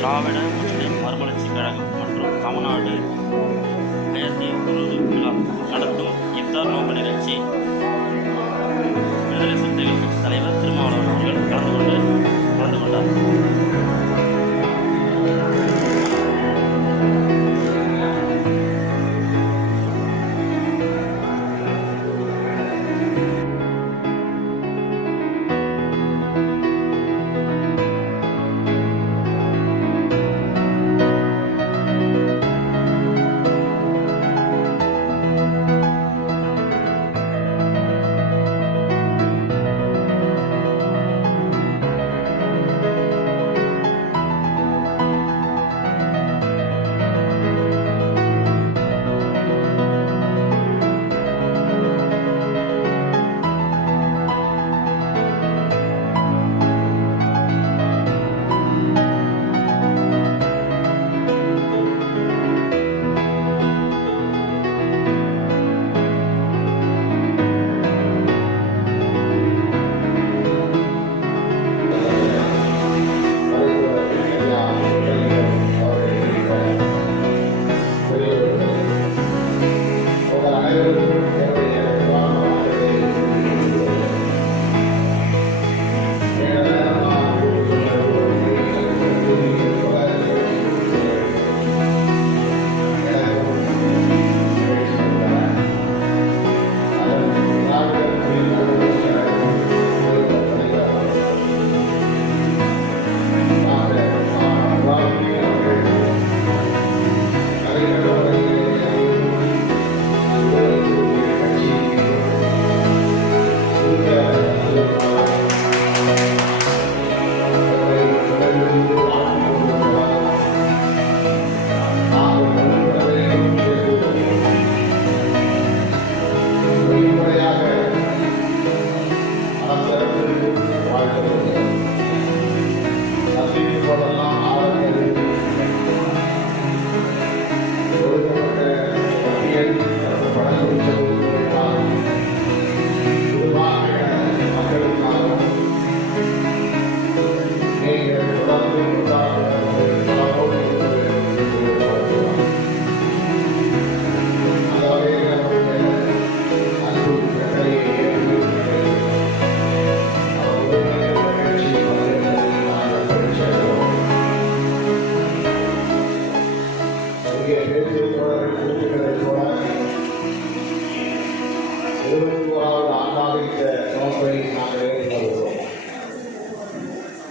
திராவிட முஸ்லிம் மறுமலர்ச்சி கழகம் மற்றும் தமிழ்நாடு அயர்த்தி குரு விழா நடத்தும் இஃப்தார் நோன்பு நிகழ்ச்சி விடுதலை சிறுத்தைகள் கட்சி தலைவர் திருமாவளவன் அவர்கள் கலந்து கொண்டார்.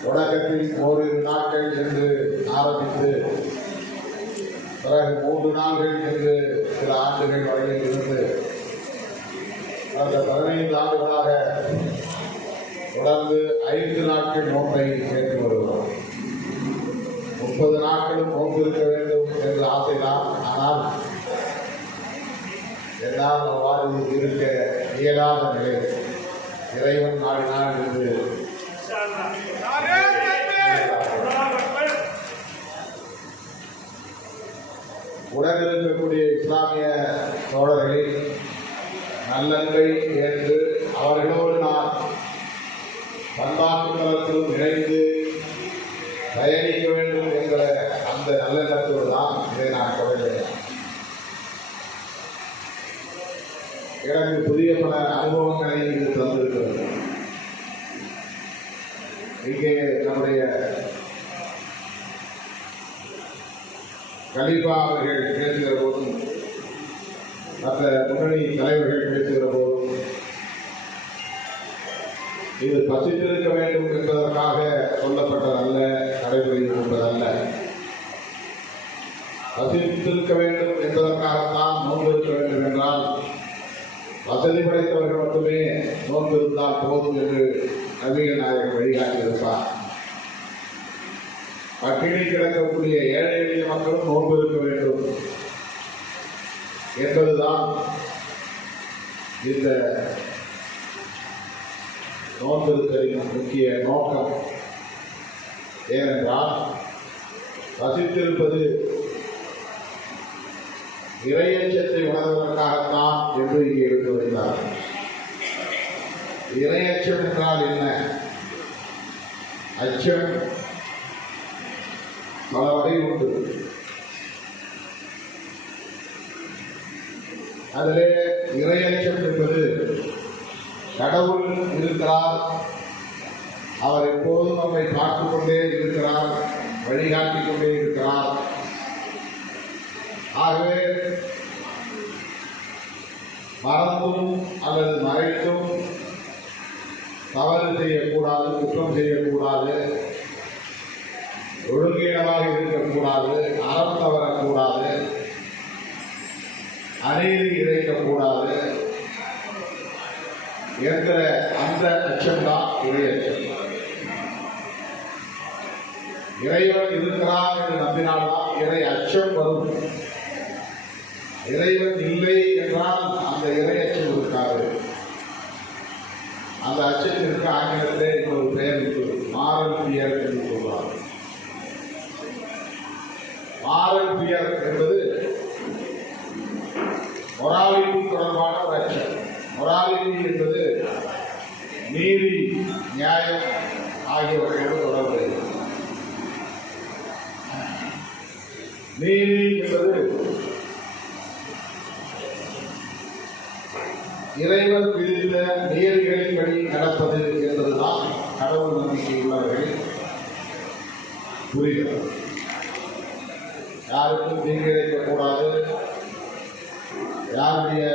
தொடக்கத்தில் ஓரிரு நாட்கள் என்று ஆரம்பித்து பிறகு 3 நாட்கள் என்று சில ஆண்டுகள் வரையில் இருந்து கடந்த 15 ஆண்டுகளாக தொடர்ந்து 5 நாட்கள் நோன்பை ஏற்று வருகிறோம். 30 நாட்களும் நோன்பு இருக்க வேண்டும் என்ற ஆசைதான். ஆனால் என்னால் அவ்வாறு இருக்க இயலாத நிலை இறைவன் நாடினார் என்று உடனில் இருக்கக்கூடிய இஸ்லாமிய தோழர்களை நல்லன்பை ஏற்று அவர்களோடு நான் பண்பாட்டு தளத்திலும் இணைந்து பயணிக்க வேண்டும் என்கிற அந்த நல்லெண்ணத்தோடு தான் இதை நான் தொடர்கிறேன். எனக்கு புதிய பல அனுபவங்களை இது தந்திருக்கிறது. இங்கே நம்முடைய கலீஃபா அவர்கள் பேசுகிற போதும் மற்ற முன்னணி தலைவர்கள் பேசுகிற போதும் இது பசித்திருக்க வேண்டும் என்பதற்காக சொல்லப்பட்டதல்ல, நடைமுறைப்படுவதல்ல. பசித்திருக்க வேண்டும் என்பதற்காகத்தான் நோன்பு இருக்க வேண்டும் என்றால் வசதி படைத்தவர்கள் மட்டுமே நோன்பு இருந்தால் போதும் என்று நபிகள் நாயகம் வழிகாட்டியிருப்பார். பட்டினி கிடக்கக்கூடிய ஏழை எளிய மக்களும் நோன்பு இருக்க வேண்டும் என்பதுதான் இந்த நோன்பிருத்தலின் முக்கிய நோக்கம். ஏனென்றால் வசித்திருப்பது இறையச்சத்தை உணர்வதற்காகத்தான் என்று இங்கே எடுத்து வைத்தார். இறையச்சம் என்றால் என்ன? அச்சம் பல வகை உண்டு. அதிலே இறையச்சம் என்பது கடவுள் இருக்கிறார், அவர் எப்போதும் நம்மை பார்த்துக் கொண்டே இருக்கிறார், வழிகாட்டிக் கொண்டே இருக்கிறார். ஆகவே மறந்தும் அல்லது மறைத்தும் தவறு செய்யக்கூடாது, குற்றம் செய்யக்கூடாது, ஒழுங்கீனமாக இருக்கக்கூடாது, அறம் தவறக்கூடாது, அநீதி இழைக்கக்கூடாது என்கிற அந்த அச்சம்தான் இறையச்சம். இறைவன் இருக்கிறான் என்று நம்பினால்தான் இறை அச்சம் வரும். இறைவன் இல்லை என்றால் அந்த இறையச்சம் இருக்காது. அந்த அச்சத்திற்கு ஆங்கிலத்திலே ஒரு பெயர் இருக்கிறது, மாரல் பியர் என்று சொல்வார். மாரல் பியர் என்பது மொராலிட்டி தொடர்பான ஒரு அச்சம். மொராலிட்டி என்பது நீதி, நியாயம் ஆகியவற்றோடு தொடர்புடையது. நீதி என்பது இறைவன் விதித்த நியதிகளின்படி நடப்பது என்பதுதான் கடவுள் நம்பிக்கை உள்ளவர்களின் புரிதல். யாருக்கும் தீங்கு இழைக்கக்கூடாது, யாருடைய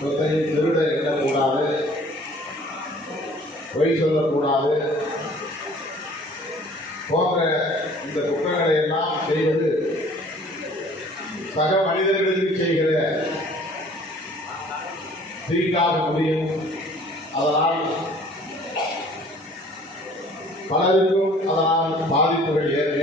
சொத்தையும் திருட எண்ணக்கூடாது, பொய் சொல்லக்கூடாது போன்ற இந்த குற்றங்களை எல்லாம் செய்வது சக மனிதர்களுக்கு செய்கிற தீங்காக முடியும். அதனால் பலருக்கும் அதனால் பாதிப்புகள் ஏற்படும்.